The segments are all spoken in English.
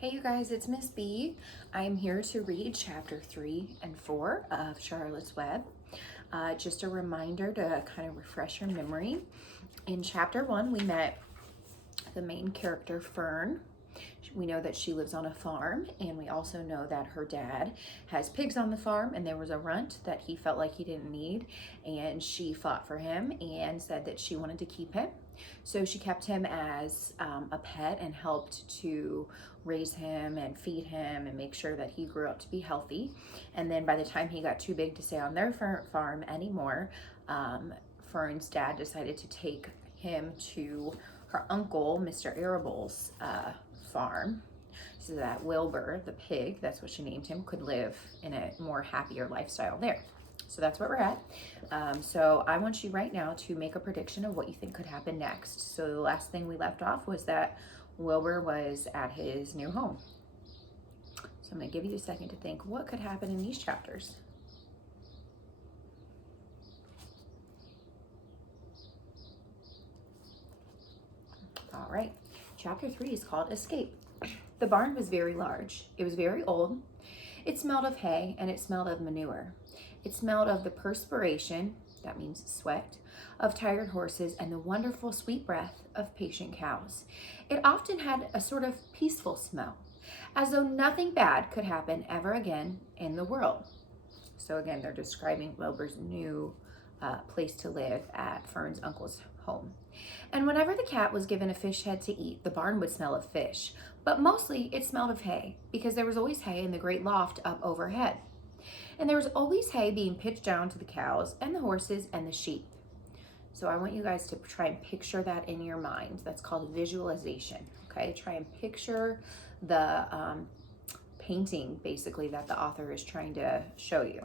Hey you guys, it's Miss B. I'm here to read chapter 3 and 4 of Charlotte's Web. Just a reminder to kind of refresh your memory. In chapter 1, we met the main character, Fern. We know that she lives on a farm, and we also know that her dad has pigs on the farm, and there was a runt that he felt like he didn't need, and she fought for him and said that she wanted to keep him. So she kept him as a pet and helped to raise him and feed him and make sure that he grew up to be healthy. And then by the time he got too big to stay on their farm anymore, Fern's dad decided to take him to her uncle, Mr. Arable's farm, so that Wilbur, the pig, that's what she named him, could live in a more happier lifestyle there. So that's where we're at. So I want you right now to make a prediction of what you think could happen next. So the last thing we left off was that Wilbur was at his new home. So I'm going to give you a second to think what could happen in these chapters. All right, chapter 3 is called Escape. The barn was very large. It was very old. It smelled of hay and it smelled of manure. It smelled of the perspiration, that means sweat, of tired horses and the wonderful sweet breath of patient cows. It often had a sort of peaceful smell, as though nothing bad could happen ever again in the world. So again, they're describing Wilbur's new place to live at Fern's uncle's home. And whenever the cat was given a fish head to eat, the barn would smell of fish, but mostly it smelled of hay, because there was always hay in the great loft up overhead. And there was always hay being pitched down to the cows and the horses and the sheep. So I want you guys to try and picture that in your mind. That's called visualization, okay? Try and picture the painting, basically, that the author is trying to show you.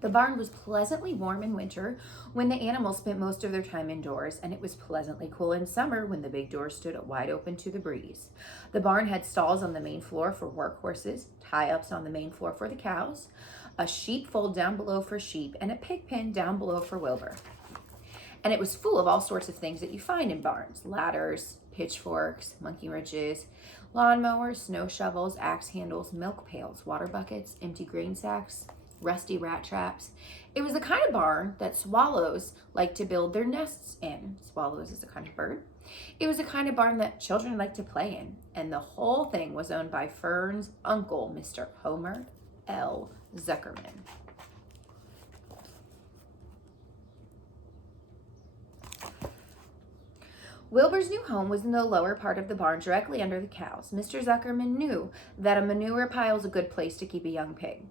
The barn was pleasantly warm in winter when the animals spent most of their time indoors, and it was pleasantly cool in summer when the big doors stood wide open to the breeze. The barn had stalls on the main floor for work horses, tie-ups on the main floor for the cows, a sheepfold down below for sheep, and a pig pen down below for Wilbur. And it was full of all sorts of things that you find in barns: ladders, pitchforks, monkey wrenches, lawnmowers, snow shovels, axe handles, milk pails, water buckets, empty grain sacks, rusty rat traps. It was the kind of barn that swallows like to build their nests in. Swallows is a kind of bird. It was the kind of barn that children like to play in. And the whole thing was owned by Fern's uncle, Mr. Homer L. Zuckerman. Wilbur's new home was in the lower part of the barn, directly under the cows. Mr. Zuckerman knew that a manure pile is a good place to keep a young pig.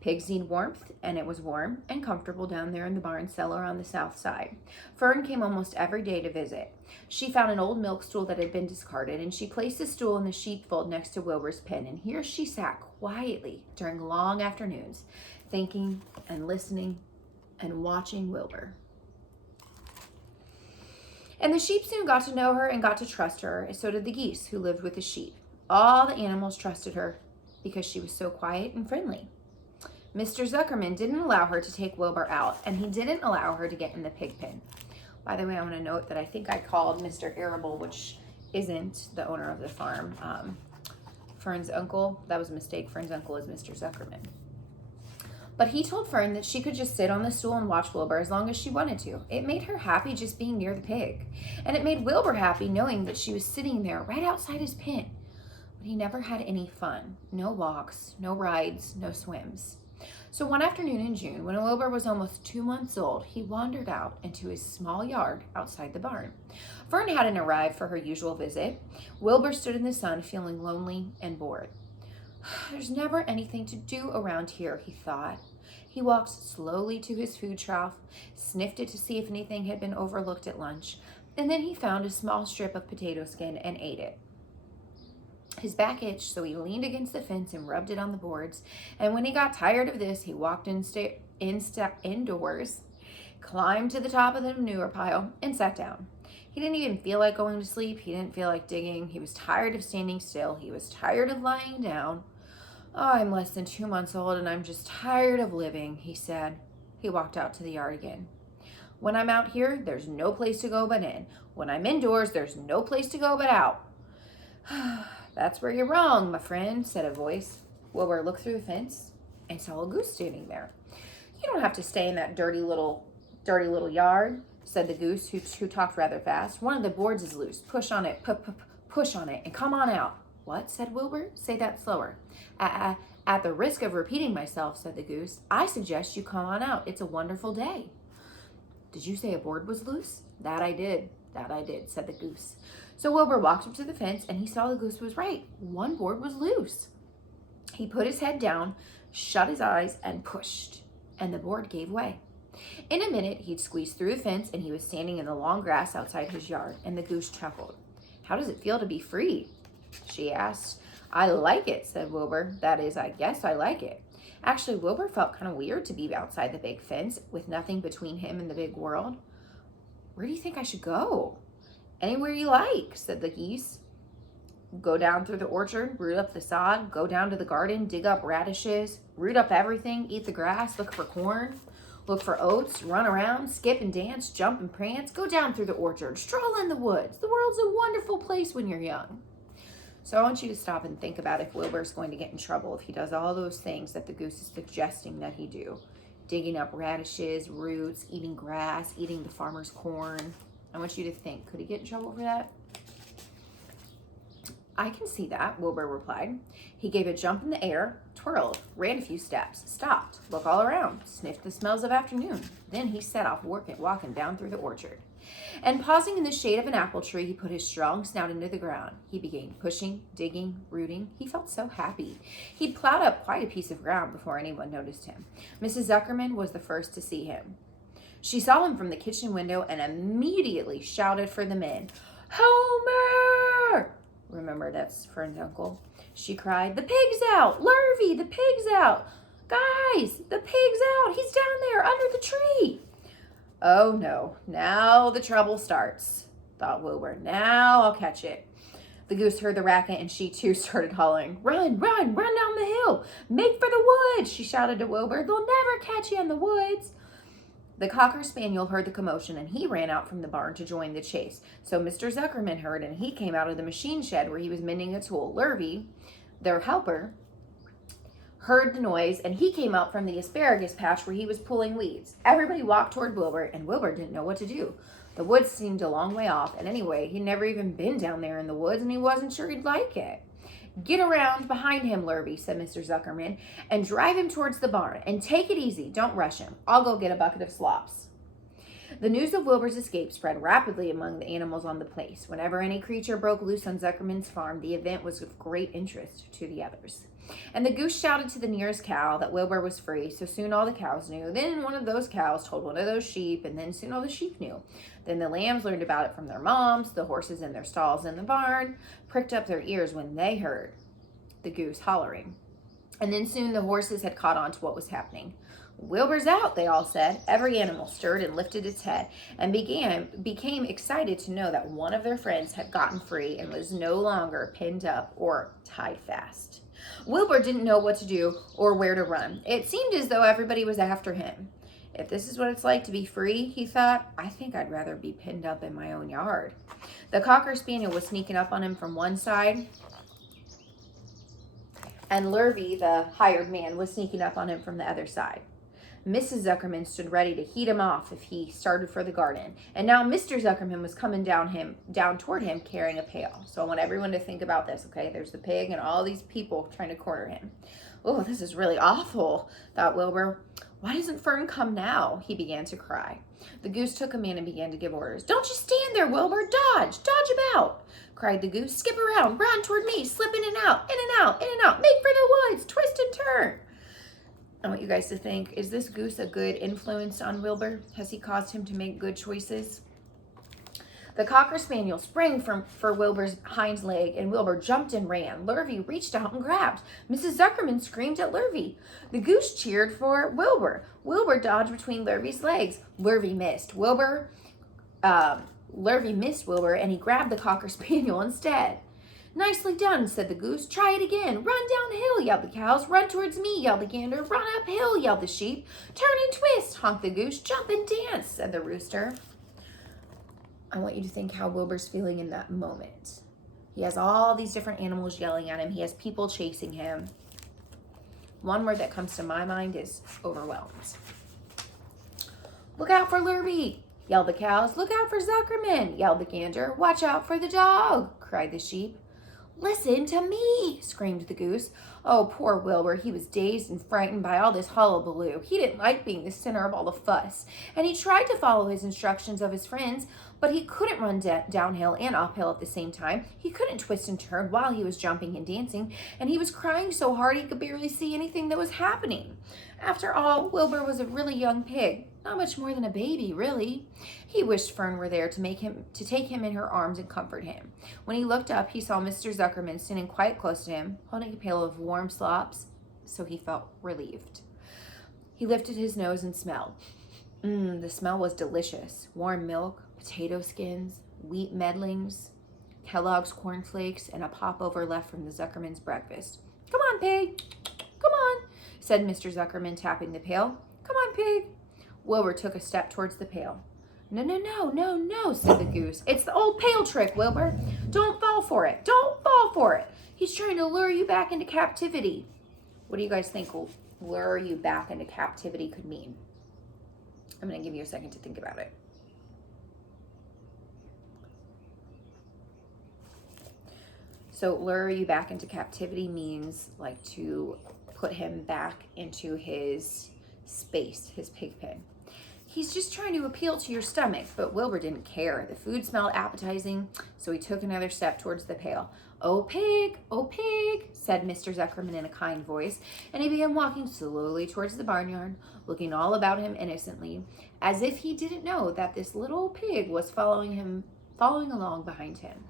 Pigs need warmth, and it was warm and comfortable down there in the barn cellar on the south side. Fern came almost every day to visit. She found an old milk stool that had been discarded, and she placed the stool in the sheepfold next to Wilbur's pen, and here she sat quietly during long afternoons, thinking and listening and watching Wilbur. And the sheep soon got to know her and got to trust her, and so did the geese who lived with the sheep. All the animals trusted her because she was so quiet and friendly. Mr. Zuckerman didn't allow her to take Wilbur out, and he didn't allow her to get in the pig pen. By the way, I want to note that I think I called Mr. Arable, which isn't the owner of the farm, Fern's uncle. That was a mistake. Fern's uncle is Mr. Zuckerman. But he told Fern that she could just sit on the stool and watch Wilbur as long as she wanted to. It made her happy just being near the pig. And it made Wilbur happy knowing that she was sitting there right outside his pen. But he never had any fun. No walks, no rides, no swims. So one afternoon in June, when Wilbur was almost 2 months old, he wandered out into his small yard outside the barn. Fern hadn't arrived for her usual visit. Wilbur stood in the sun, feeling lonely and bored. There's never anything to do around here, he thought. He walked slowly to his food trough, sniffed it to see if anything had been overlooked at lunch, and then he found a small strip of potato skin and ate it. His back itched, so he leaned against the fence and rubbed it on the boards, and when he got tired of this, he walked indoors, climbed to the top of the manure pile, and sat down. He didn't even feel like going to sleep. He didn't feel like digging. He was tired of standing still. He was tired of lying down. Oh, I'm less than 2 months old, and I'm just tired of living, he said. He walked out to the yard again. When I'm out here, there's no place to go but in. When I'm indoors, there's no place to go but out. That's where you're wrong, my friend, said a voice. Wilbur looked through the fence and saw a goose standing there. You don't have to stay in that dirty little yard, said the goose, who talked rather fast. One of the boards is loose. Push on it, push on it, and come on out. What? Said Wilbur. Say that slower. At the risk of repeating myself, said the goose, I suggest you come on out. It's a wonderful day. Did you say a board was loose? That I did, said the goose. So Wilbur walked up to the fence and he saw the goose was right. One board was loose. He put his head down, shut his eyes, and pushed, and the board gave way. In a minute, he'd squeezed through the fence and he was standing in the long grass outside his yard, and the goose chuckled. How does it feel to be free? She asked. I like it, said Wilbur. That is, I guess I like it. Actually, Wilbur felt kind of weird to be outside the big fence with nothing between him and the big world. Where do you think I should go? Anywhere you like, said the geese. Go down through the orchard, root up the sod, go down to the garden, dig up radishes, root up everything, eat the grass, look for corn, look for oats, run around, skip and dance, jump and prance, go down through the orchard, stroll in the woods. The world's a wonderful place when you're young. So I want you to stop and think about if Wilbur's going to get in trouble if he does all those things that the goose is suggesting that he do. Digging up radishes, roots, eating grass, eating the farmer's corn. I want you to think, could he get in trouble for that? I can see that, Wilbur replied. He gave a jump in the air, twirled, ran a few steps, stopped, looked all around, sniffed the smells of afternoon. Then he set off walking down through the orchard. And pausing in the shade of an apple tree, he put his strong snout into the ground. He began pushing, digging, rooting. He felt so happy. He'd plowed up quite a piece of ground before anyone noticed him. Mrs. Zuckerman was the first to see him. She saw him from the kitchen window and immediately shouted for the men. Homer! Remember, that's Fern's uncle. She cried, the pig's out! Lurvy, the pig's out! Guys, the pig's out! He's down there under the tree! Oh no, now the trouble starts, thought Wilbur. Now I'll catch it. The goose heard the racket and she too started hollering. Run, run, run down the hill! Make for the woods, she shouted to Wilbur. They'll never catch you in the woods. The Cocker Spaniel heard the commotion and he ran out from the barn to join the chase. So Mr. Zuckerman heard and he came out of the machine shed where he was mending a tool. Lurvy, their helper, heard the noise and he came out from the asparagus patch where he was pulling weeds. Everybody walked toward Wilbur and Wilbur didn't know what to do. The woods seemed a long way off, and anyway, he'd never even been down there in the woods and he wasn't sure he'd like it. Get around behind him, Lurvy, said Mr. Zuckerman, and drive him towards the barn. And take it easy. Don't rush him. I'll go get a bucket of slops. The news of Wilbur's escape spread rapidly among the animals on the place. Whenever any creature broke loose on Zuckerman's farm, the event was of great interest to the others. And the goose shouted to the nearest cow that Wilbur was free, so soon all the cows knew. Then one of those cows told one of those sheep, and then soon all the sheep knew. Then the lambs learned about it from their moms. The horses in their stalls in the barn pricked up their ears when they heard the goose hollering. And then soon the horses had caught on to what was happening. Wilbur's out, they all said. Every animal stirred and lifted its head and became excited to know that one of their friends had gotten free and was no longer pinned up or tied fast. Wilbur didn't know what to do or where to run. It seemed as though everybody was after him. If this is what it's like to be free, he thought, I think I'd rather be pinned up in my own yard. The Cocker Spaniel was sneaking up on him from one side, and Lurvy, the hired man, was sneaking up on him from the other side. Mrs. Zuckerman stood ready to heat him off if he started for the garden. And now Mr. Zuckerman was coming down toward him carrying a pail. So I want everyone to think about this, okay? There's the pig and all these people trying to corner him. Oh, this is really awful, thought Wilbur. Why doesn't Fern come now? He began to cry. The goose took him in and began to give orders. Don't you stand there, Wilbur. Dodge about, cried the goose. Skip around, run toward me, slip in and out, in and out, in and out. Make for the woods, twist and turn. I want you guys to think, is this goose a good influence on Wilbur? Has he caused him to make good choices? The Cocker Spaniel sprang for Wilbur's hind leg, and Wilbur jumped and ran. Lurvy reached out and grabbed. Mrs. Zuckerman screamed at Lurvy. The goose cheered for Wilbur. Wilbur dodged between Lurvy's legs. Lurvy missed. Lurvy missed Wilbur, and he grabbed the Cocker Spaniel instead. Nicely done, said the goose. Try it again. Run downhill, yelled the cows. Run towards me, yelled the gander. Run uphill, yelled the sheep. Turn and twist, honked the goose. Jump and dance, said the rooster. I want you to think how Wilbur's feeling in that moment. He has all these different animals yelling at him. He has people chasing him. One word that comes to my mind is overwhelmed. Look out for Lurby, yelled the cows. Look out for Zuckerman, yelled the gander. Watch out for the dog, cried the sheep. Listen to me, screamed the goose. Oh, poor Wilbur. He was dazed and frightened by all this hullabaloo. He didn't like being the center of all the fuss, and he tried to follow his instructions of his friends, but he couldn't run downhill and uphill at the same time. He couldn't twist and turn while he was jumping and dancing, and he was crying so hard he could barely see anything that was happening. After all, Wilbur was a really young pig. Not much more than a baby, really. He wished Fern were there to take him in her arms and comfort him. When he looked up, he saw Mr. Zuckerman standing quite close to him, holding a pail of warm slops, so he felt relieved. He lifted his nose and smelled. The smell was delicious. Warm milk, potato skins, wheat medlings, Kellogg's cornflakes, and a popover left from the Zuckerman's breakfast. Come on, pig. Come on, said Mr. Zuckerman, tapping the pail. Come on, pig. Wilbur took a step towards the pail. No, said the goose. It's the old pail trick, Wilbur. Don't fall for it. Don't fall for it. He's trying to lure you back into captivity. What do you guys think lure you back into captivity could mean? I'm going to give you a second to think about it. So lure you back into captivity means like to put him back into his space, his pig pen. He's just trying to appeal to your stomach, but Wilbur didn't care. The food smelled appetizing, so he took another step towards the pail. Oh, pig, said Mr. Zuckerman in a kind voice, and he began walking slowly towards the barnyard, looking all about him innocently, as if he didn't know that this little pig was following along behind him.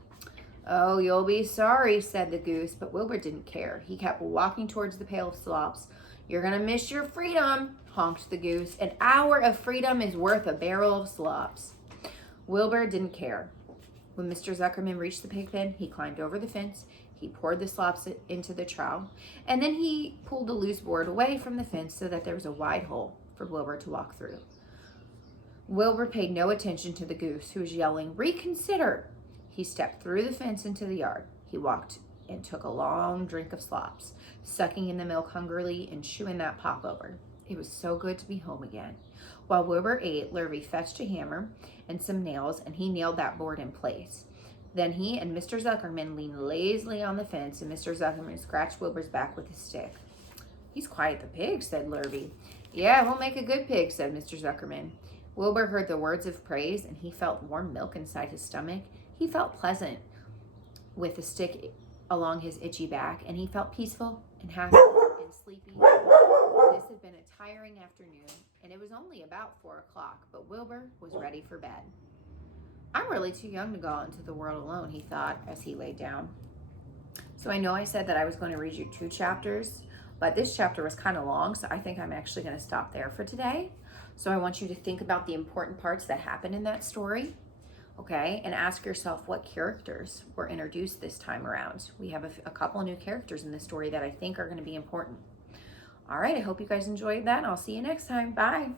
Oh, you'll be sorry, said the goose, but Wilbur didn't care. He kept walking towards the pail of slops. You're gonna miss your freedom, honked the goose. An hour of freedom is worth a barrel of slops. Wilbur didn't care. When Mr. Zuckerman reached the pig pen, he climbed over the fence, he poured the slops into the trough, and then he pulled the loose board away from the fence so that there was a wide hole for Wilbur to walk through. Wilbur paid no attention to the goose, who was yelling, "Reconsider!" He stepped through the fence into the yard. He walked and took a long drink of slops, sucking in the milk hungrily and chewing that popover. It was so good to be home again. While Wilbur ate, Lurvy fetched a hammer and some nails, and he nailed that board in place. Then he and Mr. Zuckerman leaned lazily on the fence, and Mr. Zuckerman scratched Wilbur's back with his stick. He's quite the pig, said Lurvy. Yeah, we'll make a good pig, said Mr. Zuckerman. Wilbur heard the words of praise, and he felt warm milk inside his stomach. He felt pleasant with the stick along his itchy back, and he felt peaceful and happy and sleepy. This had been a tiring afternoon, and it was only about 4 o'clock, but Wilbur was ready for bed. I'm really too young to go out into the world alone, he thought as he lay down. So I know I said that I was going to read you 2 chapters, but this chapter was kind of long, so I think I'm actually going to stop there for today. So I want you to think about the important parts that happened in that story. Okay, and ask yourself what characters were introduced this time around. We have a couple new characters in this story that I think are going to be important. All right, I hope you guys enjoyed that, and I'll see you next time. Bye.